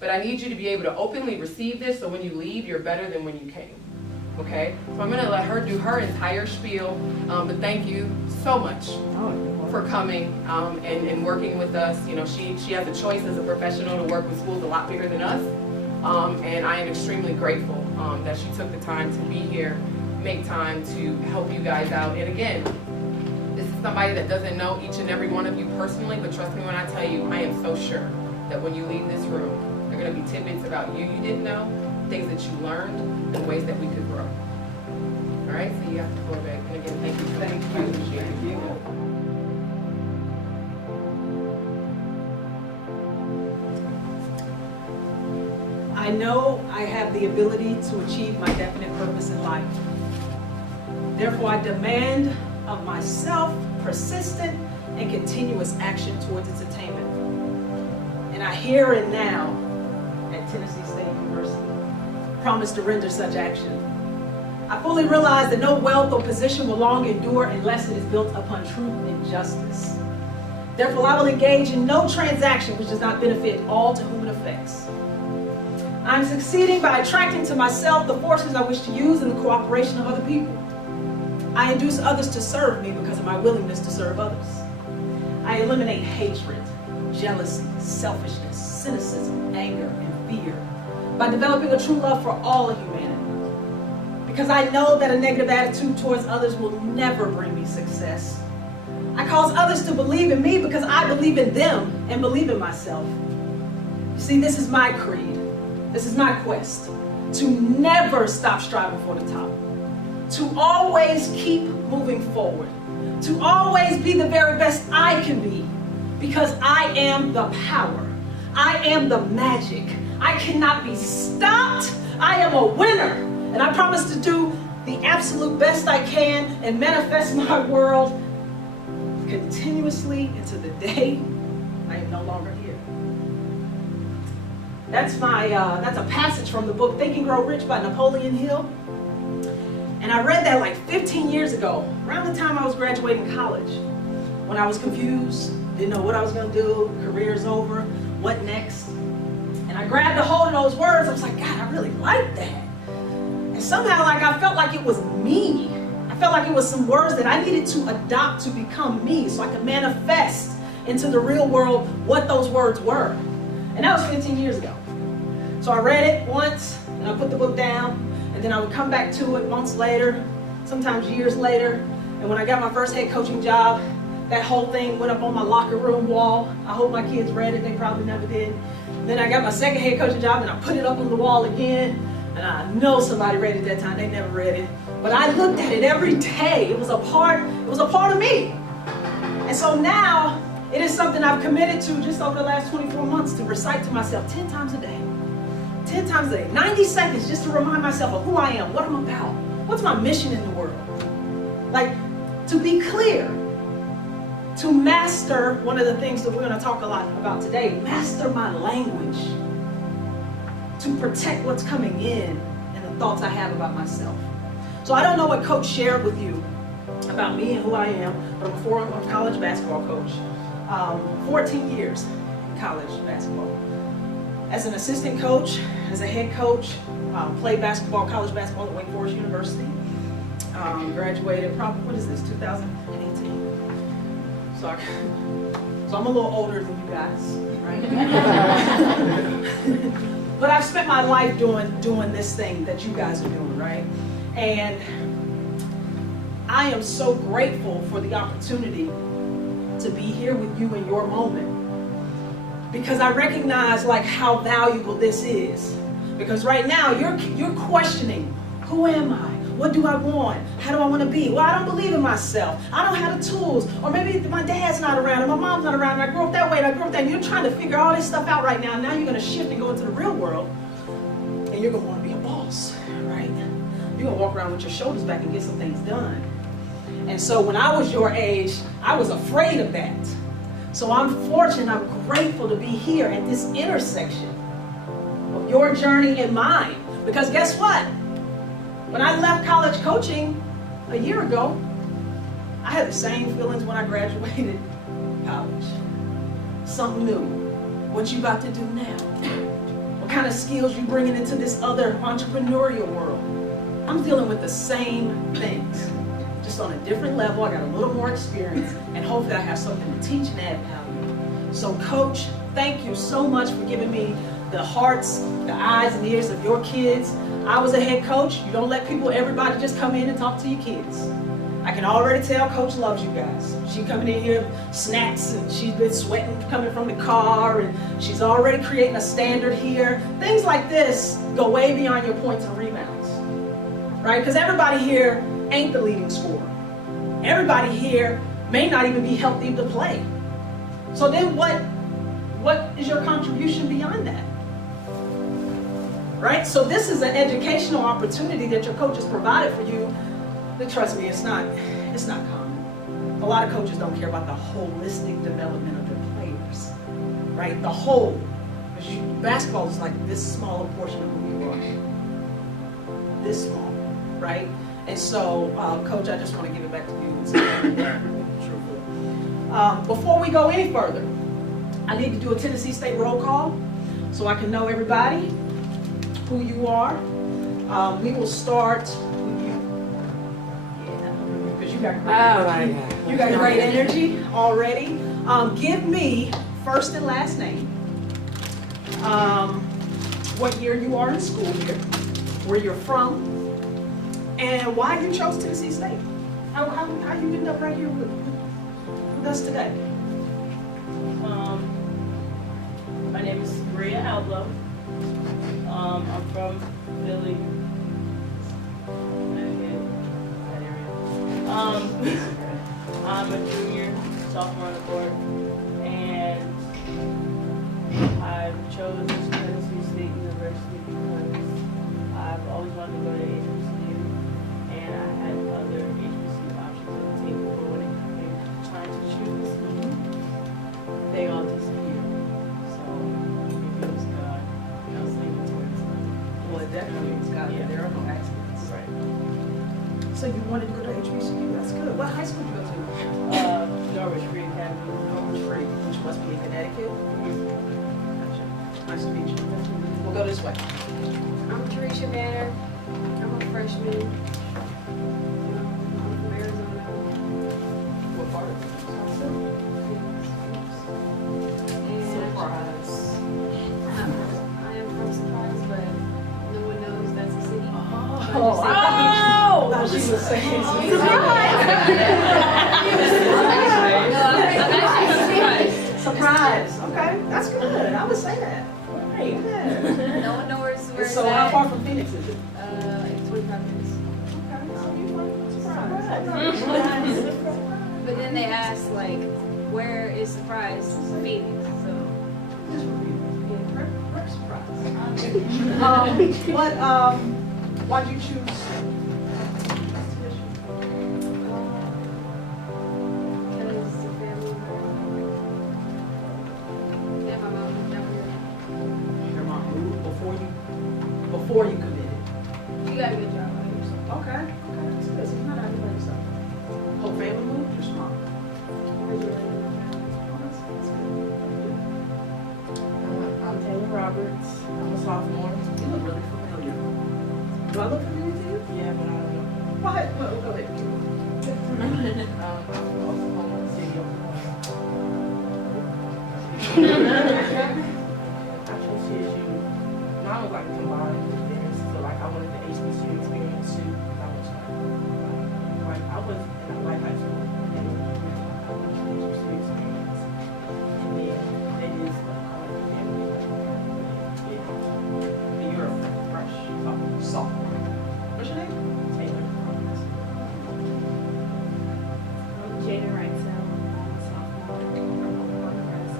But I need you to be able to openly receive this so when you leave, you're better than when you came. Okay? So I'm going to let her do her entire spiel. But thank you so much for coming and working with us. You know, she has a choice as a professional to work with schools a lot bigger than us. And I am extremely grateful that she took the time to be here, make time to help you guys out. And again, this is somebody that doesn't know each and every one of you personally, but trust me when I tell you, I am so sure that when you leave this room, there are going to be tidbits about you didn't know, things that you learned, and ways that we could grow. All right, so you have the floor back. And again, thank you. Thank you. I know I have the ability to achieve my definite purpose in life. Therefore, I demand of myself persistent and continuous action towards its attainment. And I here and now at Tennessee State University promise to render such action. I fully realize that no wealth or position will long endure unless it is built upon truth and justice. Therefore, I will engage in no transaction which does not benefit all to whom it affects. I'm succeeding by attracting to myself the forces I wish to use in the cooperation of other people. I induce others to serve me because of my willingness to serve others. I eliminate hatred, jealousy, selfishness, cynicism, anger, and fear by developing a true love for all of humanity. Because I know that a negative attitude towards others will never bring me success. I cause others to believe in me because I believe in them and believe in myself. You see, this is my creed. This is my quest. To never stop striving for the top. To always keep moving forward. To always be the very best I can be. Because I am the power. I am the magic. I cannot be stopped. I am a winner. And I promise to do the absolute best I can and manifest my world continuously into the day I am no longer here. That's a passage from the book Think and Grow Rich by Napoleon Hill. And I read that like 15 years ago, around the time I was graduating college, when I was confused, didn't know what I was going to do, career's over, what next? And I grabbed a hold of those words. I was like, God, I really like that. And somehow, I felt like it was me. I felt like it was some words that I needed to adopt to become me so I could manifest into the real world what those words were. And that was 15 years ago. So I read it once, and I put the book down, and then I would come back to it months later, sometimes years later. And when I got my first head coaching job, that whole thing went up on my locker room wall. I hope my kids read it. They probably never did. Then I got my second head coaching job, and I put it up on the wall again. And I know somebody read it that time. They never read it. But I looked at it every day. It was a part of me. And so now, it is something I've committed to just over the last 24 months to recite to myself 10 times a day. 10 times a day. 90 seconds just to remind myself of who I am, what I'm about. What's my mission in the world? Like, to be clear, to master one of the things that we're going to talk a lot about today, master my language. To protect what's coming in and the thoughts I have about myself. So I don't know what Coach shared with you about me and who I am, but I'm a college basketball coach. 14 years in college basketball. As an assistant coach, as a head coach, played college basketball at Wake Forest University. Graduated probably, 2018. So I'm a little older than you guys, right? But I've spent my life doing this thing that you guys are doing, right? And I am so grateful for the opportunity to be here with you in your moment. Because I recognize how valuable this is. Because right now you're questioning, who am I? What do I want? How do I want to be? Well, I don't believe in myself. I don't have the tools. Or maybe my dad's not around, or my mom's not around, and I grew up that way, and I grew up that way. You're trying to figure all this stuff out right now. Now you're going to shift and go into the real world, and you're going to want to be a boss, right? You're going to walk around with your shoulders back and get some things done. And so when I was your age, I was afraid of that. So I'm fortunate, I'm grateful to be here at this intersection of your journey and mine. Because guess what? When I left college coaching a year ago, I had the same feelings when I graduated college. Something new. What you about to do now? kind of skills you bringing into this other entrepreneurial world. I'm dealing with the same things, just on a different level. I got a little more experience, and hopefully I have something to teach and add value. So Coach, thank you so much for giving me the hearts, the eyes and ears of your kids. I was a head coach. You don't let everybody just come in and talk to your kids. I can already tell Coach loves you guys. She coming in here, snacks, and she's been sweating coming from the car, and she's already creating a standard here. Things like this go way beyond your points and rebounds, right? Because everybody here ain't the leading scorer. Everybody here may not even be healthy to play. So then what is your contribution beyond that? Right? So this is an educational opportunity that your coach has provided for you. But trust me, it's not common. A lot of coaches don't care about the holistic development of their players, right? The whole. Because basketball is like this small a portion of who you are. This small, right? And so, Coach, I just want to give it back to you. Truthfully. Before we go any further, I need to do a Tennessee State roll call so I can know everybody, who you are. We will start with you. Because you got great energy already. Give me first and last name, what year you are in school here, where you're from, and why you chose Tennessee State. How you ended up right here with us today? My name is Maria Adell. I'm from Philly. That area. I'm a junior, sophomore on the court, and I chose Tennessee State University because I've always wanted to go to HBCU, and I had other HBCU options on the table, but when it came time to choose, they all disappeared. So maybe it was God. I was leaning towards them. Well, it definitely is God. Yeah. There are no accidents. Right. So you wanted to go to HBCU? That's good. What high school did you go to? Norwich Free Academy. Norwich Free, which must be in Connecticut. Gotcha. Nice to meet you. We'll go this way. I'm Teresa Banner. I'm a freshman. I'm from Arizona. What part? And Surprise. I am from Surprise, but no one knows that's a city. Oh, I thought she was saying surprise. Okay, that's good. I would say that. Right. Yeah. No one knows where it's So at. how far from Phoenix is it? It's 25 minutes. Okay, so you went surprise. But then they ask, like, where is Surprise? Phoenix. So, Why'd you choose? because it's a family. And my mom moved down here. Your mom moved before you committed. You got a good job out here. So. Okay, that's good. So you're not out here by yourself. Whole family moved, just mom. I'm Taylor Roberts. I'm a sophomore. You look really familiar. Do I look familiar to you? Yeah, but I don't know. Go ahead. Well, go ahead. I'm from Oklahoma City, Oklahoma. I chose CSU. Mine was like a combined experience. So like I wanted the HBCU experience too. I was like I was in a white high school. And then I went to the HBCU experience. And then that is like I like the family. And you're a fresh sophomore. What's your name? Taylor Roberts. I'm Jada Wrightsell. I'm a sophomore. I'm a freshman.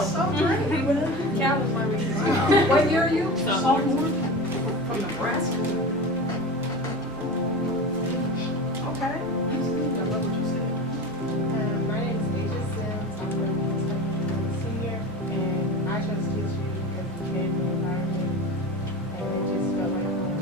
So great. Cal was my reason. What year are you? Sophomore. From Nebraska. Okay. I love what you said. My name is Asia Sims. I'm a senior, and I chose TSU because of the family environment, and it just felt like home.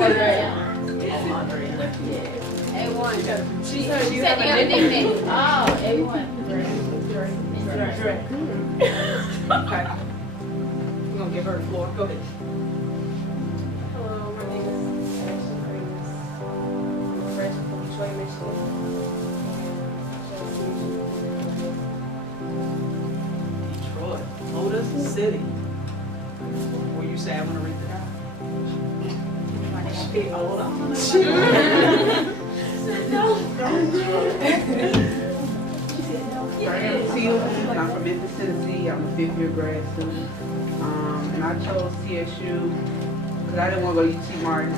A1. She Said you have a nickname. Oh, A1. Okay. We're gonna give her the floor. Go ahead. Hello, my name is Ashley Davis. I'm a freshman from Detroit, Michigan. Detroit, Motor City. Where you say I want to read the guy? Hold on. I am Teal, I'm from Memphis, Tennessee. I'm a 5th-year grad student. And I chose TSU because I didn't want to go to UT Martin.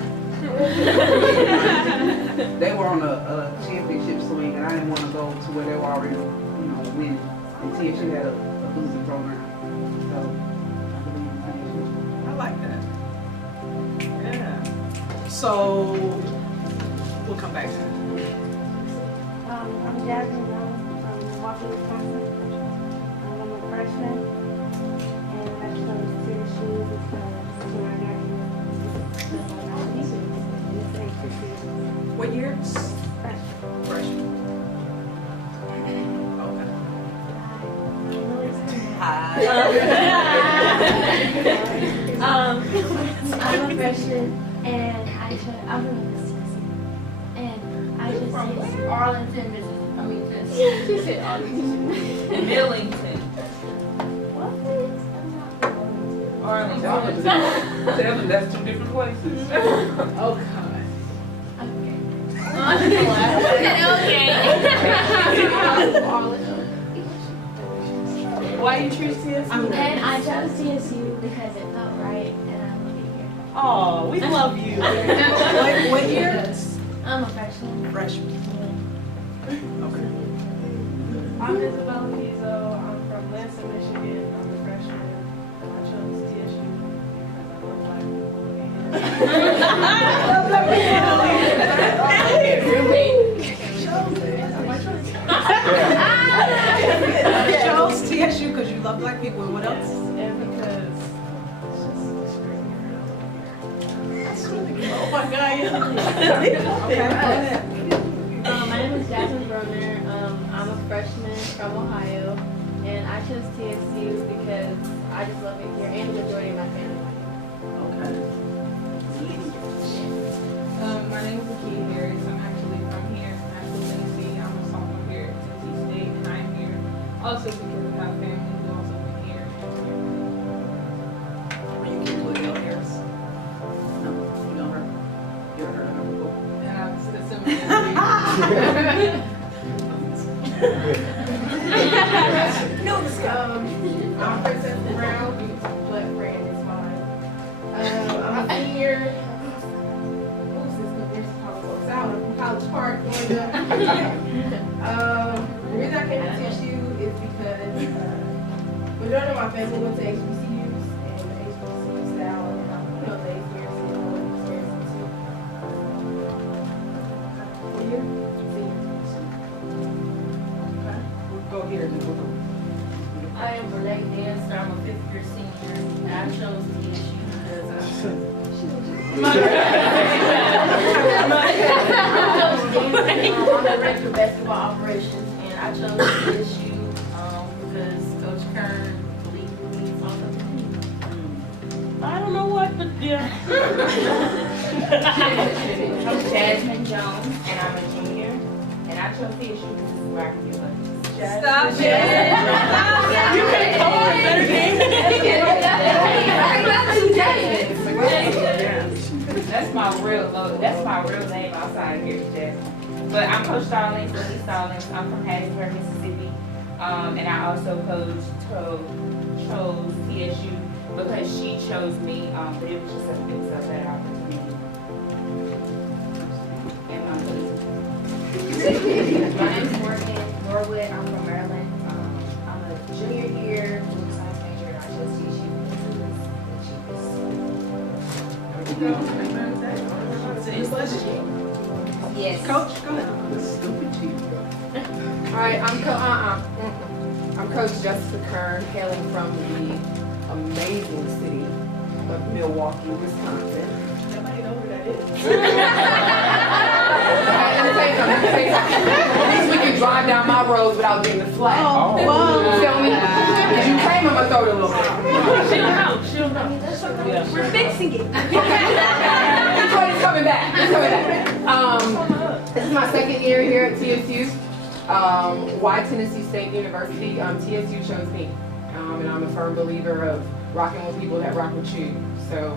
They were on a championship swing, and I didn't want to go to where they were already, winning. And TSU had a losing program. So I believe in TSU. I like that. Yeah. So we'll come back to that. I'm Jasmine Young from Milwaukee, Wisconsin. I'm a freshman, and I chose TSU because when I got here, What year? freshman. Freshman. Okay. I'm a freshman, and I'm from Mississippi, and I just Arlington, she said Arlington. Millington. Arlington. Tell them that's 2 different places. Oh, God. Why you choose TSU? And I chose TSU because it felt right, and I love it here. Oh, we love you. What year? I'm a freshman. Freshman. Okay. I'm Isabella Pizzo. I'm from Lansing, Michigan. I'm a freshman. And I chose TSU because I love black You chose TSU because you love black people. And what else? and because it's just great. Oh my God. Okay. My name is Jasmine Brunner. I'm a freshman from Ohio, and I chose TSU because I just love it here and the majority of my family. Okay. My name is Akeem Harris. I'm actually from here, Nashville, Tennessee. I'm a sophomore here at Tennessee State, and I'm here also because we have family who also been here. Are you kidding with Adell Harris? No, you know her. You ever heard of her before? And I'm to the I'm Princess Brown, blood friend is mine. I'm a senior. Who's this? There's some folks out of College Park, Georgia. The reason I came to TSU is because majority of my family went to HBCUs, and the HBCU style, and the experience and all the experiences too. What year? Okay. We'll go here. Then we'll go. I am Renee Dancer. I'm a 5th-year senior. And I chose TSU because I chose I'm the director of basketball operations, and I chose TSU because Coach Kern believed in me on the team. I don't know what, but yeah. I'm Jasmine Jones, and I'm a junior, and I chose TSU because this is where I can get lunches. Stop it. You can talk better That's my real name outside of here, Jasmine. But I'm Coach Stallings, Lee Stallings. I'm from Hattiesburg, Mississippi. And I also chose TSU because she chose me, but it was just a better opportunity. And my name is Morgan Norwood. I'm from Maryland. I'm a junior here, political science major, and I chose TSU because it was Yes. Coach, go ahead. Stupid cheap. All right, I'm Coach Jessica Kern, hailing from the amazing city of Milwaukee, Wisconsin. Nobody knows who that is. At least we can drive down my roads without getting the flag. Oh, You feel me? If you came, I'm gonna throw it a little bit. She don't know. She don't know. Yeah. We're fixing it. This one is coming back. It's coming back. This is my second year here at TSU. Why Tennessee State University? TSU chose me, and I'm a firm believer of rocking with people that rock with you. So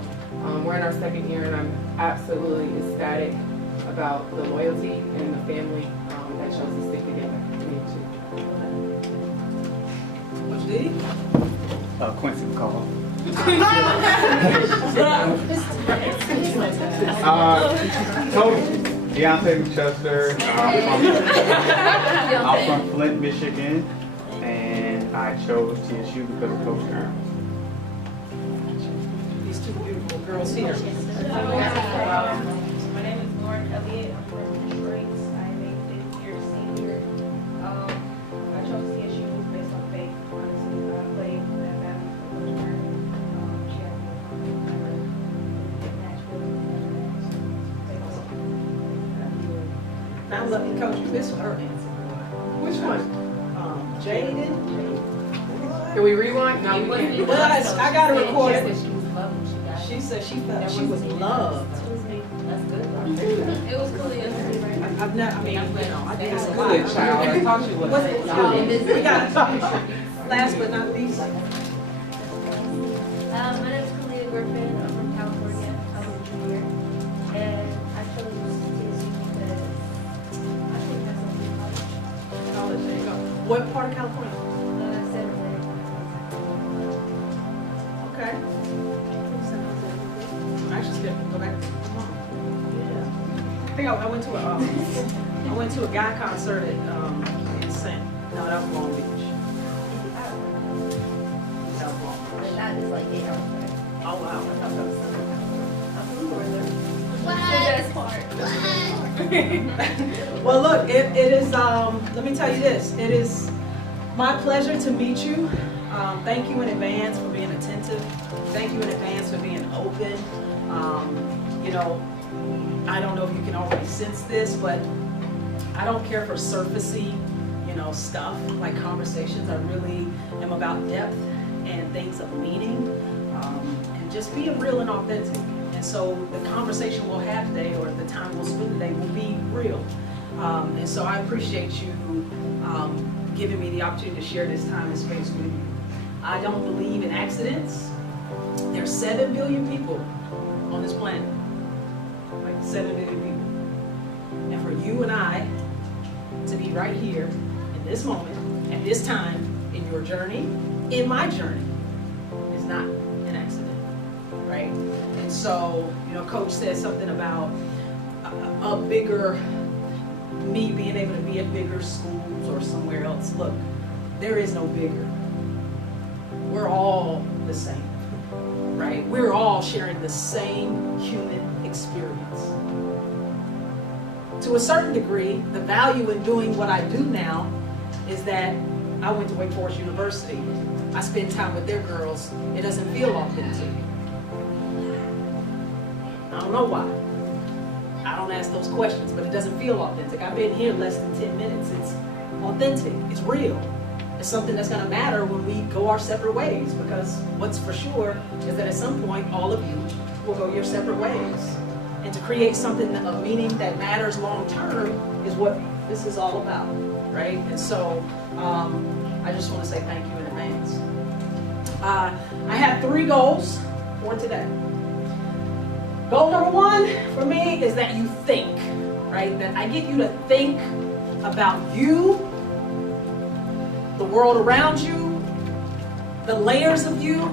we're in our second year, and I'm absolutely ecstatic about the loyalty and the family that chose to stick together. Me too. What's D? Quincy McCall. Coach Deontay Winchester. I'm from Flint, Michigan, and I chose TSU because of Coach Kern. These two beautiful girls here. My name is Lauren Elliott. I'm from Detroit. I'm a fifth-year senior. I chose TSU based on faith. Honestly, I played that battle for Coach Kern. She had me in Nashville. Now, look, Coach, you missed her answer. Which one? Jaden. Can we rewind? No, we can't. Well, I got to record She it. said she was loved when she got She said she felt she was loved. That's good. It was cool yesterday, right? I've not, I mean, you know, I did this a lot. Good child. I thought you was. We got, last but not least, My name is Kalia Griffin. I'm from California. I'm a junior. And I chose TSU because I think that's a good college. college, there you go. What part of California? San Jose. Okay. I'm actually scared to go back to my mom. Yeah. I think I went to a guy concert at, in no, that was Long Beach. That was Long Beach. And that is like 8 hours away. Oh, wow. I thought that was Well, look, it is, let me tell you this. It is my pleasure to meet you. Thank you in advance for being attentive. Thank you in advance for being open. You know, I don't know if you can already sense this, but I don't care for surfacey, you know, stuff like conversations. I really am about depth and things of meaning, and just being real and authentic. And so the conversation we'll have today, or the time we'll spend today, will be real. And so I appreciate you giving me the opportunity to share this time and space with you. I don't believe in accidents. There's 7 billion people on this planet, like 7 billion people. And for you and I to be right here in this moment, at this time, in your journey, in my journey, is not an accident, right? And so, you know, Coach said something about a bigger, me being able to be at bigger schools or somewhere else. Look, there is no bigger. We're all the same, right? We're all sharing the same human experience. To a certain degree, the value in doing what I do now is that I went to Wake Forest University. I spend time with their girls. It doesn't feel authentic. I don't know why. I don't ask those questions, but it doesn't feel authentic. I've been here less than 10 minutes. It's authentic. It's real. It's something that's going to matter when we go our separate ways, because what's for sure is that at some point, all of you will go your separate ways. And to create something of meaning that matters long term is what this is all about, right? And so I just want to say thank you in advance. I have 3 goals for today. Goal number 1 for me is that you think, right? That I get you to think about you, the world around you, the layers of you,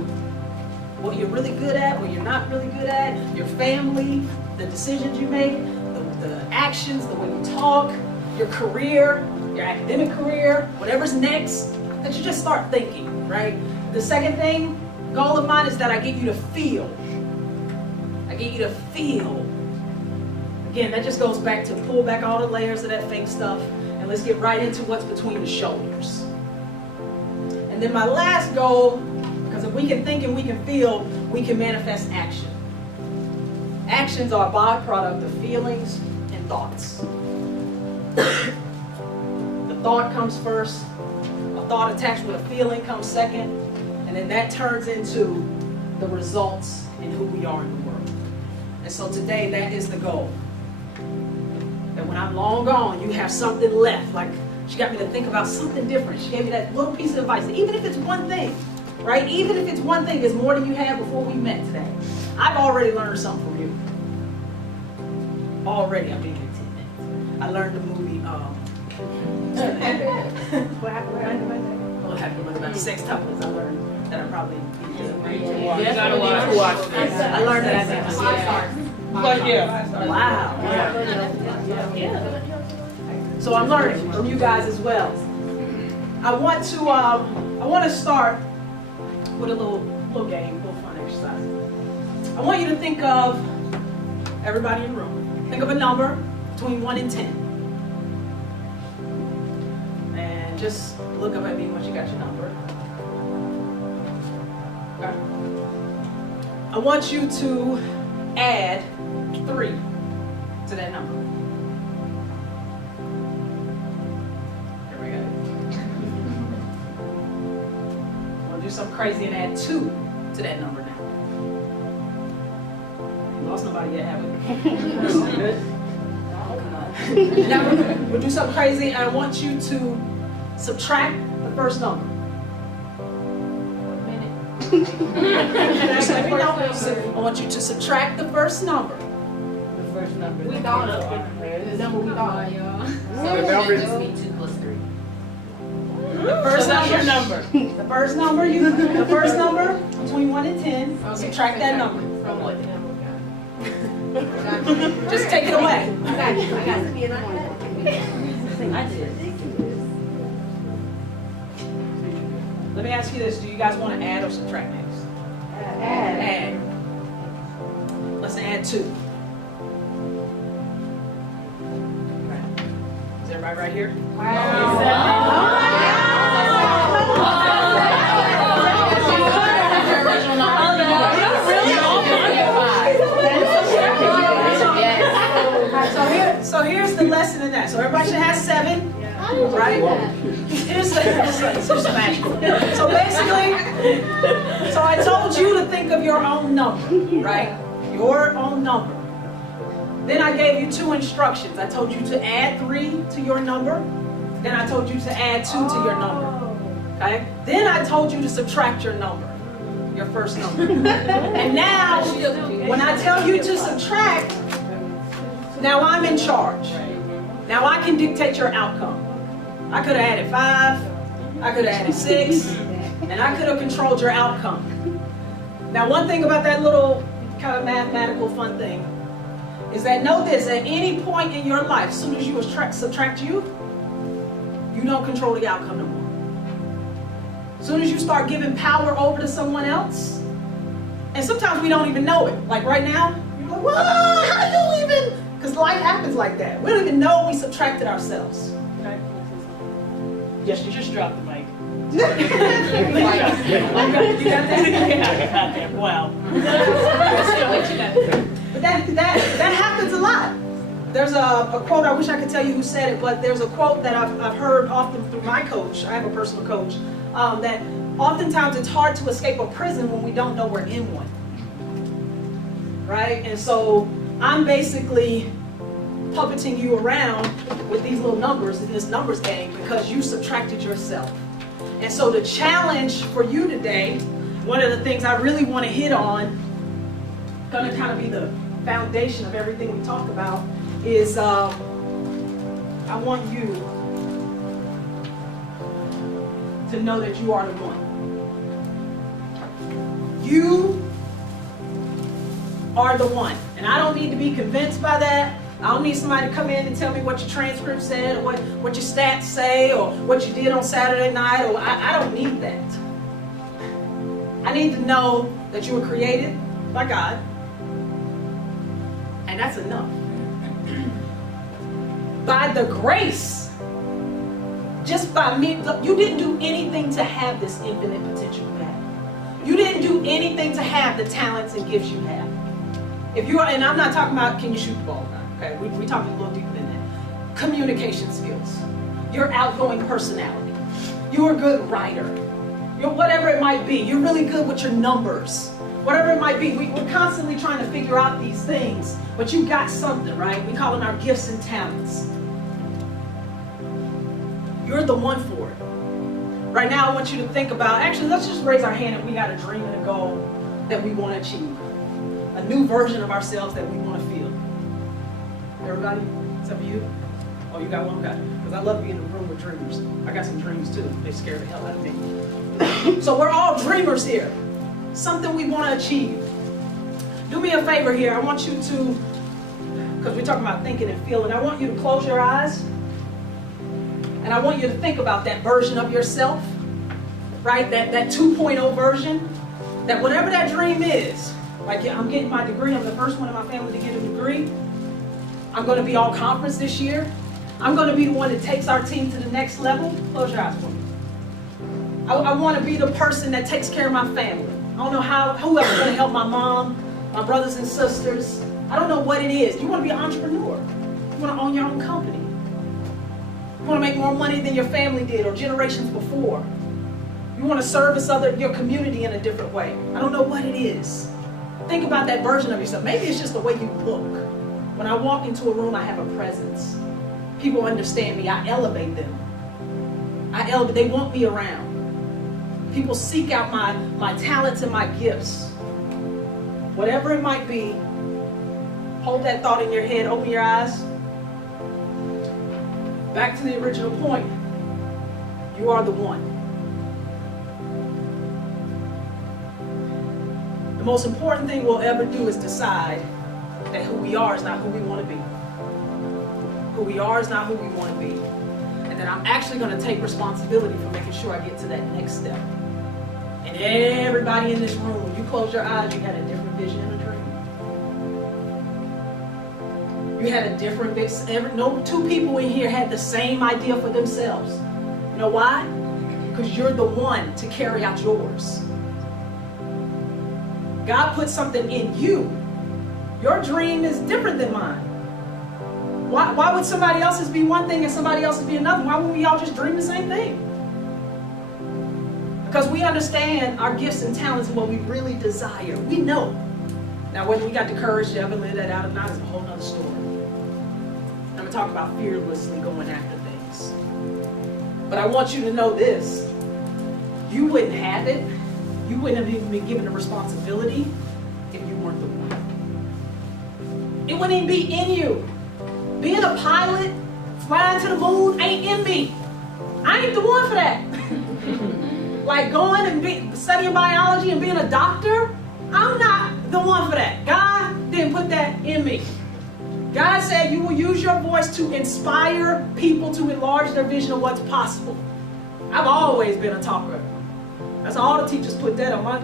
what you're really good at, what you're not really good at, your family, the decisions you make, the actions, the way you talk, your career, your academic career, whatever's next, that you just start thinking, right? The second thing, goal of mine is that I get you to feel. I get you to feel. Again, that just goes back to pull back all the layers of that fake stuff and let's get right into what's between the shoulders. And then my last goal, because if we can think and we can feel, we can manifest action. Actions are a byproduct of feelings and thoughts. The thought comes first, a thought attached with a feeling comes second, and then that turns into the results in who we are in the world. And so today, that is the goal. That when I'm long gone, you have something left. Like, she got me to think about something different. She gave me that little piece of advice. Even if it's one thing, right? Even if it's one thing, it's more than you had before we met today. I've already learned something from you. Already, I've been here 10 minutes. I learned the movie, What happened with Underwood? what happened with about 6 tuplets. I learned that I probably need to You gotta watch this. I learned that I need to see it. But yeah. Wow. So I'm learning from you guys as well. I want to start with a little game, a little fun exercise. I want you to think of everybody in the room. Think of a number between 1 and 10. And just look up at me once you got your number. Okay. I want you to add 3 to that number. Here we go. We'll do something crazy and add 2 to that number now. Lost nobody yet, have we? Good. Now we'll do something crazy, and I want you to subtract the first number. I want you to subtract the first number. The first number. We thought of it. The number we thought of, y'all. So it should just be 2 plus 3. The first So that's number. your number. The first number between 1 and 10. Subtract that number. From what? Just take it away. I got to be an I did. Let me ask you this: do you guys want to add or subtract next? Add. Let's add 2. Okay. Is everybody right here? So here's the lesson in that. So everybody should have 7, right? Here's the so basically, so I told you to think of your own number, right? Your own number. Then I gave you 2 instructions. I told you to add 3 to your number. Then I told you to add 2 to your number. Okay? Then I told you to subtract your number, your first number. And now, when I tell you to subtract, now I'm in charge. Now I can dictate your outcome. I could have added 5, I could have added 6, and I could have controlled your outcome. Now one thing about that little kind of mathematical fun thing is that know this, at any point in your life, as soon as you subtract you don't control the outcome no more. As soon as you start giving power over to someone else, and sometimes we don't even know it. Like right now, you're like, well, how do you even? Because life happens like that. We don't even know we subtracted ourselves. Yes, you just dropped the mic. You got that? Wow. But that happens a lot. There's a quote, I wish I could tell you who said it, but there's a quote that I've heard often through my coach. I have a personal coach. That oftentimes it's hard to escape a prison when we don't know we're in one. Right? And so I'm basically puppeting you around with these little numbers in this numbers game because you subtracted yourself. And so the challenge for you today, one of the things I really want to hit on, going to kind of be the foundation of everything we talk about, is I want you to know that you are the one. You are the one. And I don't need to be convinced by that. I don't need somebody to come in and tell me what your transcript said or what your stats say or what you did on Saturday night. Or I don't need that. I need to know that you were created by God. And that's enough. By the grace, just by me, you didn't do anything to have this infinite potential you have. You didn't do anything to have the talents and gifts you have. If you are, and I'm not talking about can you shoot the ball or not, okay? We're talking a little deeper than that. Communication skills, your outgoing personality, you're a good writer, you're whatever it might be, you're really good with your numbers, whatever it might be. We're constantly trying to figure out these things, but you got something, right? We call them our gifts and talents. You're the one for it. Right now, I want you to think about, actually, let's just raise our hand if we got a dream and a goal that we want to achieve. A new version of ourselves that we want to feel. Everybody? Except for you? Oh, you got one? Okay. Because I love being in a room with dreamers. I got some dreams too. They scare the hell out of me. So we're all dreamers here. Something we want to achieve. Do me a favor here. I want you to, because we're talking about thinking and feeling, I want you to close your eyes. And I want you to think about that version of yourself, right? That 2.0 version, that whatever that dream is, like I'm getting my degree, I'm the first one in my family to get a degree. I'm going to be all conference this year. I'm going to be the one that takes our team to the next level. Close your eyes for me. I want to be the person that takes care of my family. I don't know who else is going to help my mom, my brothers and sisters. I don't know what it is. You want to be an entrepreneur. You want to own your own company. You want to make more money than your family did or generations before. You want to service your community in a different way. I don't know what it is. Think about that version of yourself. Maybe it's just the way you look. When I walk into a room, I have a presence. People understand me. I elevate them. They want me around. People seek out my talents and my gifts. Whatever it might be, hold that thought in your head. Open your eyes. Back to the original point. You are the one. The most important thing we'll ever do is decide that who we are is not who we want to be. Who we are is not who we want to be. And that I'm actually going to take responsibility for making sure I get to that next step. And everybody in this room, when you close your eyes, you had a different vision and a dream. You had a different vision. No two people in here had the same idea for themselves. You know why? Because you're the one to carry out yours. God put something in you. Your dream is different than mine. Why would somebody else's be one thing and somebody else's be another? Why wouldn't we all just dream the same thing? Because we understand our gifts and talents and what we really desire. We know. Now, whether we got the courage to ever live that out or not is a whole nother story. I'm going to talk about fearlessly going after things. But I want you to know this. You wouldn't have it. You wouldn't have even been given the responsibility if you weren't the one. It wouldn't even be in you. Being a pilot, flying to the moon ain't in me. I ain't the one for that. Like going and studying biology and being a doctor, I'm not the one for that. God didn't put that in me. God said you will use your voice to inspire people to enlarge their vision of what's possible. I've always been a talker. That's all the teachers put that on my